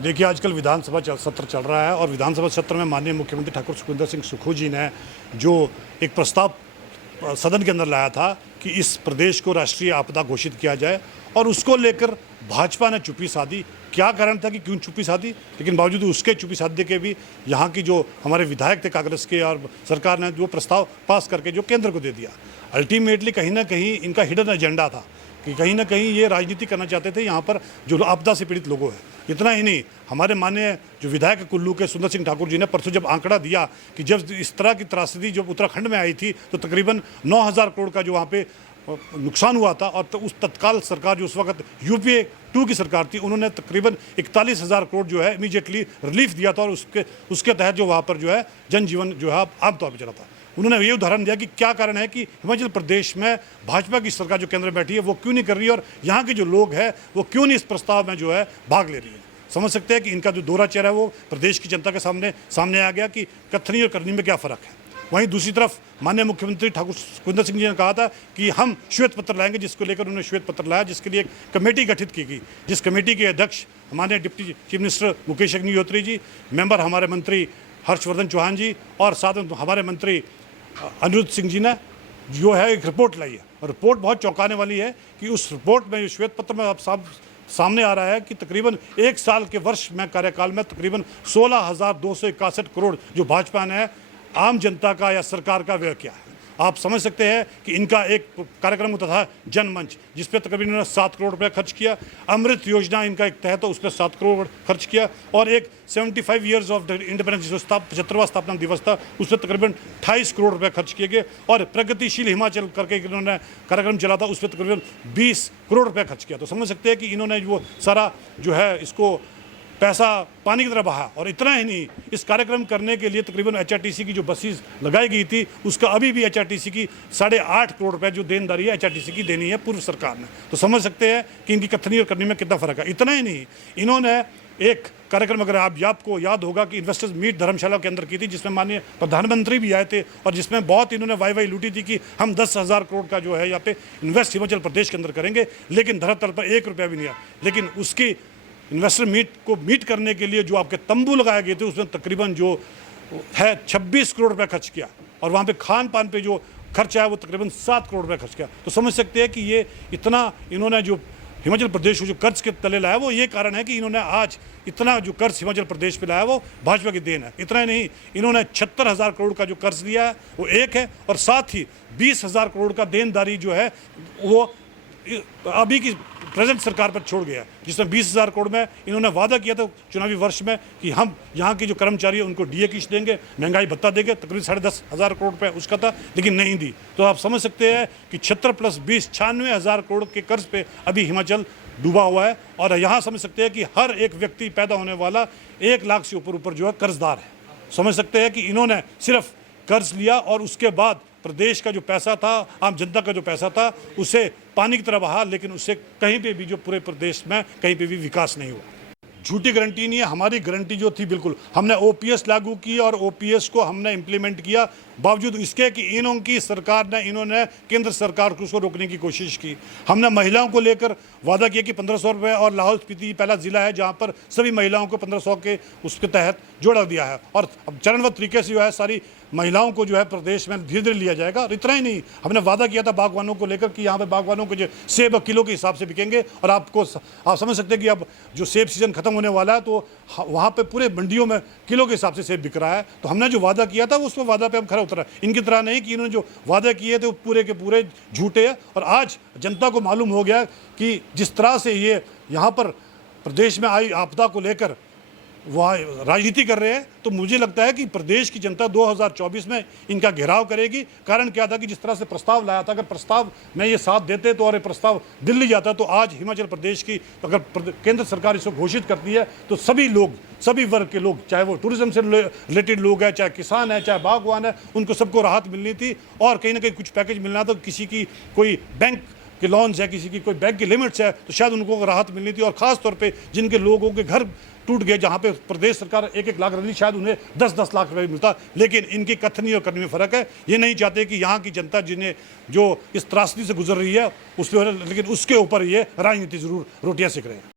देखिए, आजकल विधानसभा सत्र चल रहा है और विधानसभा सत्र में माननीय मुख्यमंत्री ठाकुर सुखविंदर सिंह सुक्खू जी ने जो एक प्रस्ताव सदन के अंदर लाया था कि इस प्रदेश को राष्ट्रीय आपदा घोषित किया जाए, और उसको लेकर भाजपा ने चुप्पी साधी। क्या कारण था कि क्यों चुप्पी साधी, लेकिन बावजूद उसके चुप्पी साधने के भी यहाँ की जो हमारे विधायक थे कांग्रेस के, और सरकार ने जो प्रस्ताव पास करके जो केंद्र को दे दिया। अल्टीमेटली कहीं ना कहीं इनका हिडन एजेंडा था कि कहीं ना कहीं ये राजनीति करना चाहते थे यहाँ पर जो आपदा से पीड़ित लोगों है। इतना ही नहीं, हमारे माननीय जो विधायक कुल्लू के सुंदर सिंह ठाकुर जी ने परसों जब आंकड़ा दिया कि जब इस तरह की त्रासदी जब उत्तराखंड में आई थी तो तकरीबन 9,000 करोड़ का जो वहाँ पे नुकसान हुआ था, और तो उस तत्काल सरकार जो उस वक्त यूपीए 2 की सरकार थी, उन्होंने तकरीबन 41,000 करोड़ जो है इमीडिएटली रिलीफ दिया था, और उसके तहत जो वहाँ पर जो है जनजीवन जो है आमतौर पर चला था। उन्होंने ये उदाहरण दिया कि क्या कारण है कि हिमाचल प्रदेश में भाजपा की सरकार जो केंद्र में बैठी है वो क्यों नहीं कर रही है, और यहाँ के जो लोग हैं वो क्यों नहीं इस प्रस्ताव में जो है भाग ले रही है। समझ सकते हैं कि इनका जो दोहरा चेहरा है वो प्रदेश की जनता के सामने आ गया कि कथनी और करनी में क्या फ़र्क है। वहीं दूसरी तरफ माननीय मुख्यमंत्री ठाकुर सुखविंदर सिंह जी ने कहा था कि हम श्वेत पत्र लाएंगे, जिसको लेकर उन्होंने श्वेत पत्र लाया, जिसके लिए एक कमेटी गठित की गई, जिस कमेटी के अध्यक्ष हमारे deputy chief minister Mukesh Agnihotri ji, member हमारे मंत्री हर्षवर्धन चौहान जी, और साथ में हमारे मंत्री अनिरुद्ध सिंह जी ने जो है एक रिपोर्ट लाई है। और रिपोर्ट बहुत चौंकाने वाली है कि उस रिपोर्ट में श्वेत पत्र में अब सामने आ रहा है कि तकरीबन 1 साल के वर्ष में कार्यकाल में तकरीबन 16,261 करोड़ जो भाजपा ने आम जनता का या सरकार का व्यय किया है। आप समझ सकते हैं कि इनका एक कार्यक्रम होता था जनमंच, जिस पर तकरीबन इन्होंने 7 करोड़ रुपये खर्च किया। अमृत योजना इनका एक तहत, तो उस पर 7 करोड़ खर्च किया, और एक 75 ईयर्स ऑफ इंडिपेंडेंस जो 75वां स्थापना दिवस था उस पर तकरीबन 28 करोड़ रुपये खर्च किए गए, और प्रगतिशील हिमाचल करके इन्होंने कार्यक्रम चला था, उस पर तकरीबन 20 करोड़ रुपये खर्च किया। तो समझ सकते हैं कि इन्होंने वो सारा जो है इसको पैसा पानी की तरह बहा। और इतना ही नहीं, इस कार्यक्रम करने के लिए तकरीबन एचआरटीसी की जो बसेस लगाई गई थी उसका अभी भी एचआरटीसी की 8.5 करोड़ रुपए जो देनदारी है एचआरटीसी की देनी है पूर्व सरकार ने। तो समझ सकते हैं कि इनकी कथनी और करनी में कितना फ़र्क है। इतना ही नहीं, इन्होंने एक कार्यक्रम, अगर आपको याद होगा कि इन्वेस्टर्स मीट धर्मशाला के अंदर की थी, जिसमें माननीय प्रधानमंत्री भी आए थे, और जिसमें बहुत इन्होंने वाई लूटी थी कि हम 10,000 करोड़ का जो है यहाँ पे इन्वेस्ट हिमाचल प्रदेश के अंदर करेंगे, लेकिन धरातल पर 1 रुपया भी नहीं आया। लेकिन उसकी इन्वेस्टर मीट करने के लिए जो आपके तंबू लगाए गए थे उसमें तकरीबन जो है 26 करोड़ रुपए खर्च किया, और वहाँ पे खान पान पे जो खर्चा है वो तकरीबन 7 करोड़ रुपए खर्च किया। तो समझ सकते हैं कि ये इतना इन्होंने जो हिमाचल प्रदेश को जो कर्ज के तले लाया वो ये कारण है कि इन्होंने आज इतना जो कर्ज हिमाचल प्रदेश पे लाया वो भाजपा की देन है। इतना ही नहीं, इन्होंने 76,000 करोड़ का जो कर्ज लिया है वो एक है, और साथ ही 20,000 करोड़ का देनदारी जो है वो अभी की प्रेजेंट सरकार पर छोड़ गया, जिसमें 20,000 करोड़ में इन्होंने वादा किया था चुनावी वर्ष में कि हम यहाँ के जो कर्मचारी हैं उनको डीए किस्त देंगे, महंगाई भत्ता देंगे, तकरीबन 10,500 करोड़ रुपये उसका था, लेकिन नहीं दी। तो आप समझ सकते हैं कि 76 + 20 96,000 करोड़ के कर्ज पे अभी हिमाचल डूबा हुआ है। और यहाँ समझ सकते हैं कि हर एक व्यक्ति पैदा होने वाला 1 लाख से ऊपर जो है कर्जदार है। समझ सकते हैं कि इन्होंने सिर्फ कर्ज लिया, और उसके बाद प्रदेश का जो पैसा था, आम जनता का जो पैसा था, उसे पानी की तरह बहा, लेकिन उससे कहीं पे भी जो पूरे प्रदेश में कहीं पे भी विकास नहीं हुआ। झूठी गारंटी नहीं है, हमारी गारंटी जो थी बिल्कुल, हमने ओपीएस लागू की और ओपीएस को हमने इम्प्लीमेंट किया, बावजूद इसके कि इन्होंने सरकार ने इन्होंने केंद्र सरकार को उसको रोकने की कोशिश की। हमने महिलाओं को लेकर वादा किया कि 1,500 रुपये, और लाहौल स्पीति पहला ज़िला है जहाँ पर सभी महिलाओं को 1,500 के उसके तहत जोड़ा दिया है, और अब चरणबद्ध तरीके से जो है सारी महिलाओं को जो है प्रदेश में धीरे धीरे लिया जाएगा। और इतना ही नहीं, हमने वादा किया था बागवानों को लेकर कि यहाँ पे बागवानों को जो सेब किलो के हिसाब से बिकेंगे, और आप समझ सकते हैं कि अब जो सेब सीजन खत्म होने वाला है तो वहाँ पे पूरे मंडियों में किलो के हिसाब से सेब बिक रहा है। तो हमने जो वादा किया था उस वादा पे हम खरा उतरा। इनकी तरह नहीं कि इन्होंने जो वादे किए थे वो पूरे के पूरे झूठे हैं, और आज जनता को मालूम हो गया कि जिस तरह से ये यहाँ पर प्रदेश में आई आपदा को लेकर वह राजनीति कर रहे हैं, तो मुझे लगता है कि प्रदेश की जनता 2024 में इनका घेराव करेगी। कारण क्या था कि जिस तरह से प्रस्ताव लाया था, अगर प्रस्ताव में ये साथ देते तो और ये प्रस्ताव दिल्ली जाता तो आज हिमाचल प्रदेश की अगर केंद्र सरकार इसको घोषित करती है तो सभी लोग, सभी वर्ग के लोग, चाहे वो टूरिज्म से रिलेटेड लोग हैं, चाहे किसान है, चाहे बागवान है, उनको सबको राहत मिलनी थी। और कहीं ना कहीं कुछ पैकेज मिलना था, किसी की कोई बैंक के लोन्स है, किसी की कोई बैंक की लिमिट्स है, तो शायद उनको राहत मिलनी थी। और ख़ास तौर पे जिनके लोगों के घर टूट गए, जहाँ पे प्रदेश सरकार 1-1 लाख रही, शायद उन्हें 10-10 लाख रुपये मिलता। लेकिन इनकी कथनी और करनी में फ़र्क है। ये नहीं चाहते कि यहाँ की जनता जिन्हें जो इस त्रासदी से गुजर रही है उस पर, लेकिन उसके ऊपर ये राजनीति ज़रूर रोटियाँ सेक रहे हैं।